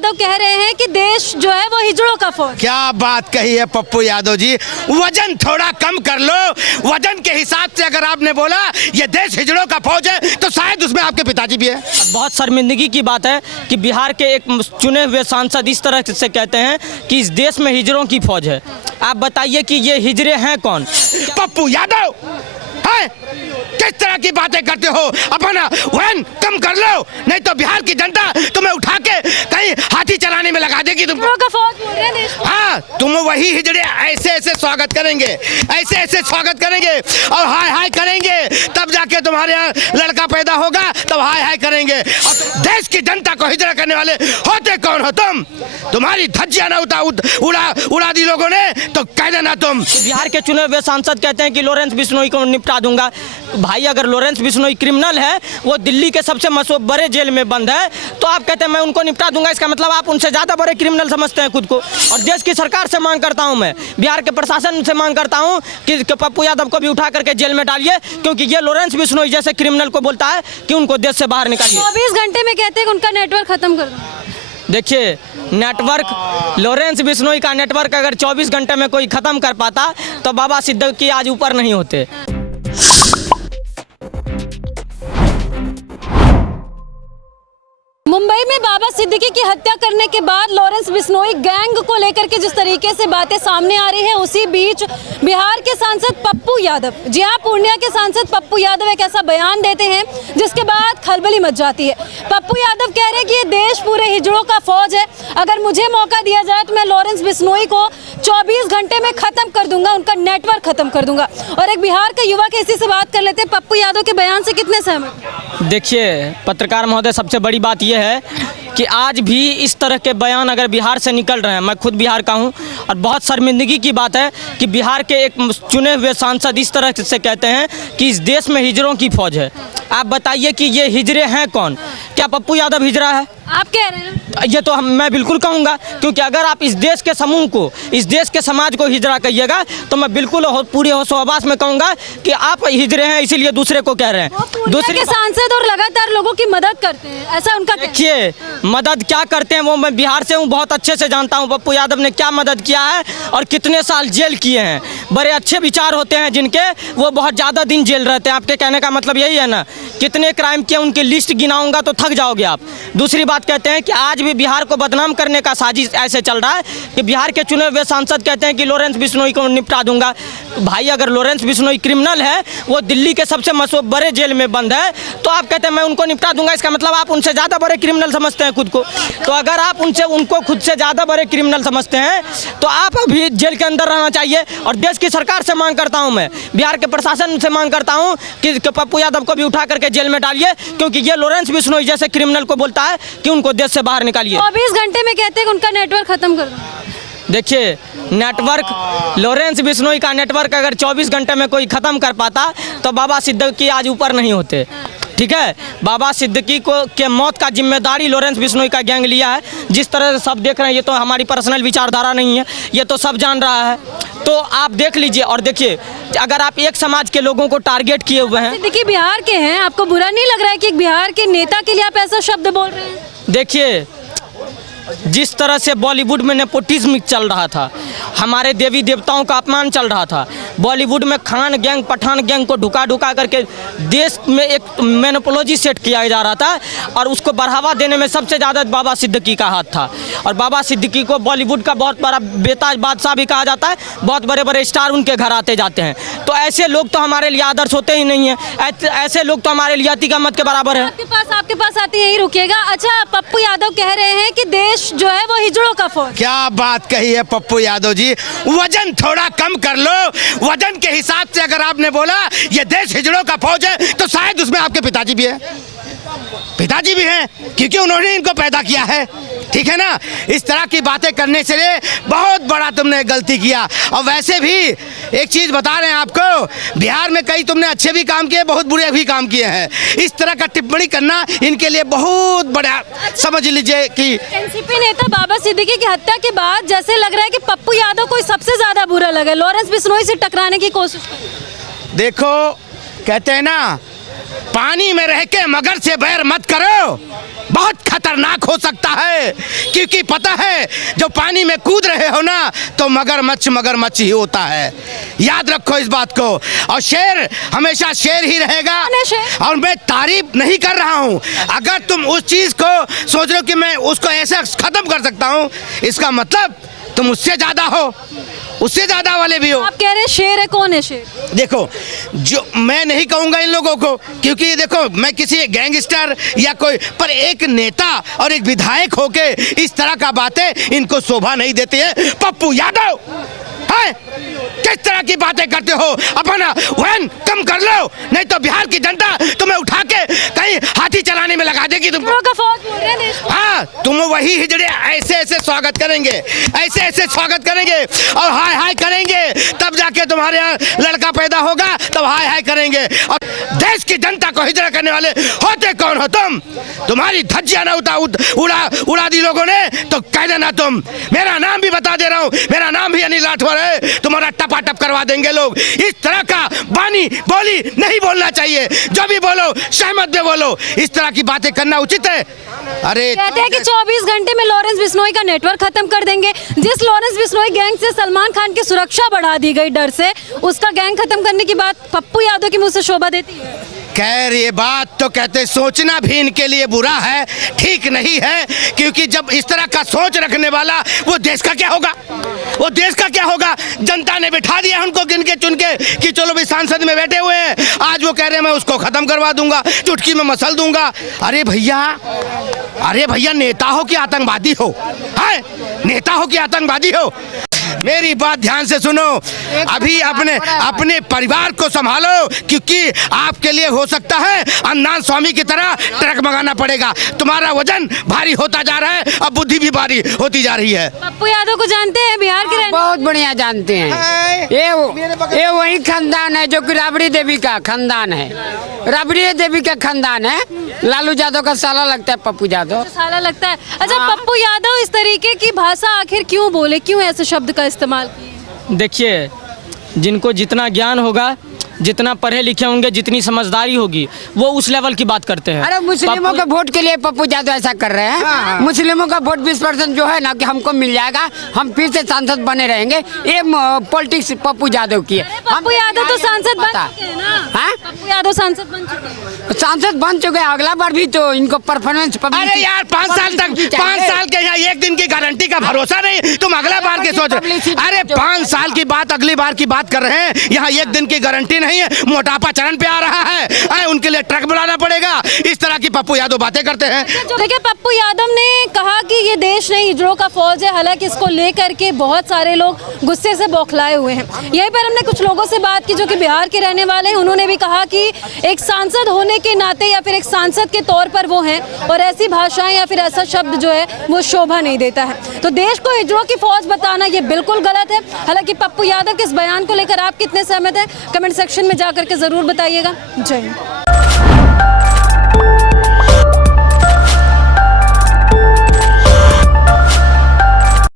यादव कह रहे हैं कि देश जो है वो हिजड़ों का फौज। क्या बात कही है पप्पू यादव जी, वजन थोड़ा कम कर लो। वजन के हिसाब से अगर आपने बोला ये देश हिजड़ों का फौज है तो शायद उसमें आपके पिताजी भी है। बहुत शर्मिंदगी की बात है कि बिहार के एक चुने हुए सांसद इस तरह से कहते हैं कि इस देश में हिजड़ों की फौज है। आप बताइए कि ये हिजड़े हैं कौन? पप्पू यादव है, किस तरह की बातें करते हो? अपना वजन कम कर लो, नहीं तो बिहार की जनता तुम्हें उठा के कहीं हाथी चलाने में लगा देगी। तुम का फौज बोल रहे हैं देश को। हाँ, तुम वही हिजड़े ऐसे ऐसे स्वागत करेंगे, ऐसे ऐसे स्वागत करेंगे और हाय हाय करेंगे, तब जाके तुम्हारे यहाँ लड़का पैदा होगा, तब हाय हाय करेंगे। और देश की जनता को हिजड़ा करने वाले होते कौन हो तुम? तुम्हारी धज्जियां ना उड़ा दी लोगों ने तो कह देना तुम। बिहार के चुने हुए सांसद कहते हैं कि लॉरेंस बिश्नोई को निपटा दूंगा। भाई अगर लॉरेंस बिश्नोई क्रिमिनल है, वो दिल्ली के सबसे मशहूर बड़े जेल में बंद है, तो आप कहते हैं मैं उनको निपटा दूंगा, इसका मतलब आप उनसे ज़्यादा बड़े क्रिमिनल समझते हैं खुद को। और देश की सरकार से मांग करता हूं, मैं बिहार के प्रशासन से मांग करता हूं कि पप्पू यादव को भी उठा करके जेल में डालिए, क्योंकि ये लॉरेंस बिश्नोई जैसे क्रिमिनल को बोलता है कि उनको देश से बाहर निकालिए। 24 घंटे में कहते हैं कि उनका नेटवर्क खत्म कर दो। देखिए, नेटवर्क लॉरेंस बिश्नोई का नेटवर्क अगर 24 घंटे में कोई ख़त्म कर पाता तो बाबा सिद्दीकी आज ऊपर नहीं होते। मुंबई में बाबा सिद्दीकी की हत्या करने के बाद लॉरेंस बिश्नोई गैंग को लेकर के जिस तरीके से बातें सामने आ रही है, उसी बीच बिहार के सांसद पप्पू यादव, जी हाँ, पूर्णिया के सांसद पप्पू यादव एक ऐसा बयान देते हैं जिसके बाद खलबली मच जाती है। पप्पू यादव कह रहे हैं कि ये देश पूरे हिजड़ों का फौज है, अगर मुझे मौका दिया जाए तो मैं लॉरेंस बिश्नोई को 24 घंटे में खत्म कर दूंगा, उनका नेटवर्क खत्म कर दूंगा। और एक बिहार के युवा के इसी से बात कर लेते हैं, पप्पू यादव के बयान से कितने सहमत? देखिए पत्रकार महोदय, सबसे बड़ी बात यह है कि आज भी इस तरह के बयान अगर बिहार से निकल रहे हैं, मैं खुद बिहार का हूं, और बहुत शर्मिंदगी की बात है कि बिहार के एक चुने हुए सांसद इस तरह से कहते हैं कि इस देश में हिजड़ों की फौज है। आप बताइए कि ये हिजड़े हैं कौन? क्या पप्पू यादव हिजड़ा है? आप कह रहे हैं? ये तो मैं बिल्कुल कहूँगा, क्योंकि अगर आप इस देश के समूह को, इस देश के समाज को हिजड़ा कहिएगा तो मैं बिल्कुल पूरे होशो-हवास में कहूँगा कि आप हिजड़े हैं, इसीलिए दूसरे को कह रहे हैं। दूसरे सांसद और लगातार लोगों की मदद करते हैं, ऐसा उनका कहना है। देखिए, मदद क्या करते हैं वो मैं बिहार से हूँ, बहुत अच्छे से जानता हूँ पप्पू यादव ने क्या मदद किया है और कितने साल जेल किए हैं। बड़े अच्छे विचार होते हैं जिनके, वो बहुत ज़्यादा दिन जेल रहते हैं। आपके कहने का मतलब यही है ना? कितने क्राइम किए उनकी लिस्ट गिनाऊंगा तो थक जाओगे आप। दूसरी बात कहते हैं कि आज भी बिहार को बदनाम करने का साजिश ऐसे चल रहा है कि बिहार के चुने हुए सांसद कहते हैं कि लॉरेंस बिश्नोई को निपटा दूंगा। भाई अगर लॉरेंस बिश्नोई क्रिमिनल है, वो दिल्ली के सबसे मशहूर बड़े जेल में बंद है, तो आप कहते हैं मैं उनको निपटा दूंगा, इसका मतलब आप उनसे ज़्यादा बड़े क्रिमिनल समझते हैं खुद को। तो अगर आप उनको खुद से ज़्यादा बड़े क्रिमिनल समझते हैं तो आप अभी जेल के अंदर रहना चाहिए। और देश की सरकार से मांग करता हूँ, मैं बिहार के प्रशासन से मांग करता हूँ कि पप्पू यादव को भी उठा करके जेल में डालिए, क्योंकि ये लॉरेंस बिश्नोई जैसे क्रिमिनल को बोलता है कि उनको देश से बाहर निकालिए। 24 घंटे में कहते हैं कि उनका नेटवर्क खत्म कर दो। देखिए, नेटवर्क लॉरेंस बिश्नोई का नेटवर्क अगर 24 घंटे में कोई ख़त्म कर पाता तो बाबा सिद्दीकी आज ऊपर नहीं होते। ठीक है, बाबा सिद्दीकी को के मौत का जिम्मेदारी लॉरेंस बिश्नोई का गैंग लिया है। जिस तरह से सब देख रहे हैं, ये तो हमारी पर्सनल विचारधारा नहीं है, ये तो सब जान रहा है। तो आप देख लीजिए और देखिए, अगर आप एक समाज के लोगों को टारगेट किए हुए हैं। सिद्दीकी बिहार के हैं, आपको बुरा नहीं लग रहा है कि एक बिहार के नेता के लिए आप ऐसा शब्द बोल रहे हैं? देखिए, जिस तरह से बॉलीवुड में नेपोटिज्म चल रहा था, हमारे देवी देवताओं का अपमान चल रहा था, बॉलीवुड में खान गैंग, पठान गैंग को ढुका करके देश में एक मोनोपोलॉजी सेट किया जा रहा था, और उसको बढ़ावा देने में सबसे ज़्यादा बाबा सिद्दीकी का हाथ था। और बाबा सिद्दीकी को बॉलीवुड का बहुत बड़ा बेताज बादशाह भी कहा जाता है, बहुत बड़े बड़े स्टार उनके घर आते जाते हैं। तो ऐसे लोग तो हमारे लिए आदर्श होते ही नहीं हैं, ऐसे लोग तो हमारे लिए अति गम्मत के बराबर है। आपके पास आते यही रुकिएगा। अच्छा, पप्पू यादव कह रहे हैं कि देश जो है वो हिजड़ों का फौज। क्या बात कही है पप्पू यादव जी, वजन थोड़ा कम कर लो। वजन के हिसाब से अगर आपने बोला ये देश हिजड़ों का फौज है तो शायद उसमें आपके पिताजी भी है, पिताजी भी हैं, क्योंकि उन्होंने इनको पैदा किया है। ठीक है ना? इस तरह की बातें करने से बहुत बड़ा तुमने गलती किया। और वैसे भी एक चीज बता रहे हैं आपको, बिहार में कई तुमने अच्छे भी काम किए, बहुत बुरे भी काम किए हैं। इस तरह का टिप्पणी करना इनके लिए बहुत बड़ा, समझ लीजिए कि एनसीपी नेता बाबा सिद्दीकी की हत्या के बाद जैसे लग रहा है कि पप्पू यादव को सबसे ज्यादा बुरा लगा, लॉरेंस बिश्नोई से टकराने की कोशिश कर। देखो, कहते हैं ना, पानी में रह के मगर से बैर मत करो। बहुत खतरनाक हो सकता है, क्योंकि पता है जो पानी में कूद रहे हो ना तो मगरमच्छ ही होता है। याद रखो इस बात को। और शेर हमेशा शेर ही रहेगा। कौन है शेर? और मैं तारीफ नहीं कर रहा हूं। अगर तुम उस चीज को सोच रहे हो कि मैं उसको ऐसे खत्म कर सकता हूं, इसका मतलब तुम उससे ज्यादा हो, उससे ज्यादा वाले भी हो। आप कह रहे हैं शेर है, कौन है शेर? देखो, जो मैं नहीं कहूंगा इन लोगों को, क्योंकि देखो मैं किसी गैंगस्टर या कोई, पर एक नेता और एक विधायक होके इस तरह का बातें इनको शोभा नहीं देती है। पप्पू यादव है, किस तरह की बातें करते हो? अपना वहन कम कर लो, नहीं तो बिहार की जनता तुम्हें उठा के कहीं हाथी चलाने में लगा देगी तुमको। हिजड़ों का फौज बोल रहे हैं देश को। हाँ, तुम वही हिजड़े ऐसे ऐसे स्वागत करेंगे, ऐसे ऐसे स्वागत करेंगे और हाय हाय करेंगे, तब जाके तुम्हारे यहाँ लड़का पैदा होगा, तब हाय हाय करेंगे। और देश की जनता को हिजड़ा करने वाले होते कौन हो तुम? तुम्हारी धज्जियां ना उड़ा दी लोगों ने तो कह देना तुम। मेरा नाम भी बता दे रहा हूँ, मेरा नाम भी अनिल राठौर है। तुम्हारा टपाटप करवा देंगे लोग। इस तरह का बानी बोली नहीं बोलना चाहिए। जो भी बोलो सहमत में बोलो, इस तरह की बातें करना उचित है? अरे कहते हैं कि 24 घंटे में लॉरेंस बिश्नोई का नेटवर्क खत्म कर देंगे। जिस लॉरेंस बिश्नोई गैंग से सलमान खान की सुरक्षा बढ़ा दी गई डर से, उसका गैंग खत्म करने की बात पप्पू यादव के मुंह से शोभा देती है। खैर ये बात तो कहते सोचना भी इनके लिए बुरा है, ठीक नहीं है, क्योंकि जब इस तरह का सोच रखने वाला, वो देश का क्या होगा? वो देश का क्या होगा? जनता ने बिठा दिया उनको गिन के चुन के कि चलो भाई सांसद में बैठे हुए हैं, आज वो कह रहे हैं मैं उसको खत्म करवा दूंगा, चुटकी में मसल दूंगा। अरे भैया नेता हो कि आतंकवादी हो? है नेता हो कि आतंकवादी हो? मेरी बात ध्यान से सुनो। अभी अपने परिवार को संभालो, क्योंकि आपके लिए हो सकता है अन्नान स्वामी की तरह ट्रक मंगाना पड़ेगा। तुम्हारा वजन भारी होता जा रहा है, अब बुद्धि भी भारी होती जा रही है। पप्पू यादव को जानते हैं, बिहार के रहने? बहुत बढ़िया जानते हैं। ये वही खानदान है जो कि राबड़ी देवी का खानदान है। राबड़ी देवी का खानदान है। लालू यादव का साला लगता है पप्पू यादव। साला लगता है। अच्छा, पप्पू यादव इस तरीके की भाषा आखिर क्यों बोले, क्यों ऐसे शब्द का इस्तेमाल किए? देखिए, जिनको जितना ज्ञान होगा, जितना पढ़े लिखे होंगे, जितनी समझदारी होगी, वो उस लेवल की बात करते हैं। अरे मुस्लिमों के वोट के लिए पप्पू यादव ऐसा कर रहे हैं। मुस्लिमों का वोट 20% जो है ना कि हमको मिल जाएगा, हम फिर से सांसद बने रहेंगे, ये पॉलिटिक्स पप्पू यादव की है। पप्पू यादव तो सांसद बन चुके हैं ना? हाँ? पप्पू यादव सांसद बन चुके हैं। सांसद बन चुके हैं, अगला बार भी तो इनको परफॉर्मेंस। अरे यार 5 साल तक, 5 साल के यहाँ एक दिन की गारंटी का भरोसा नहीं, तुम अगला बार के सोच रहे। अरे 5 साल की बात अगली बार की बात कर रहे हैं, यहाँ एक दिन की गारंटी नहीं है। मोटापा चरण पे आ रहा है, उनके लिए ट्रक बुलाना पड़ेगा। इस तरह की पप्पू यादव बातें करते हैं। देखिए, पप्पू यादव ने कहा कि ये देश नहीं हिजड़ों का फौज है। हालांकि इसको लेकर के बहुत सारे लोग गुस्से से बौखलाए हुए हैं। यहीं पर हमने कुछ लोगों से बात की जो कि बिहार के रहने वाले हैं। उन्होंने भी कहा कि एक सांसद होने के नाते या फिर एक सांसद के तौर पर वो हैं, और ऐसी भाषाएं या फिर ऐसा शब्द जो है वो शोभा नहीं देता है। तो देश को हिजड़ों की फौज बताना ये बिल्कुल गलत है। हालांकि पप्पू यादव के इस बयान को लेकर आप कितने सहमत हैं, कमेंट सेक्शन में जाकर के जरूर बताइएगा। जय हिंद।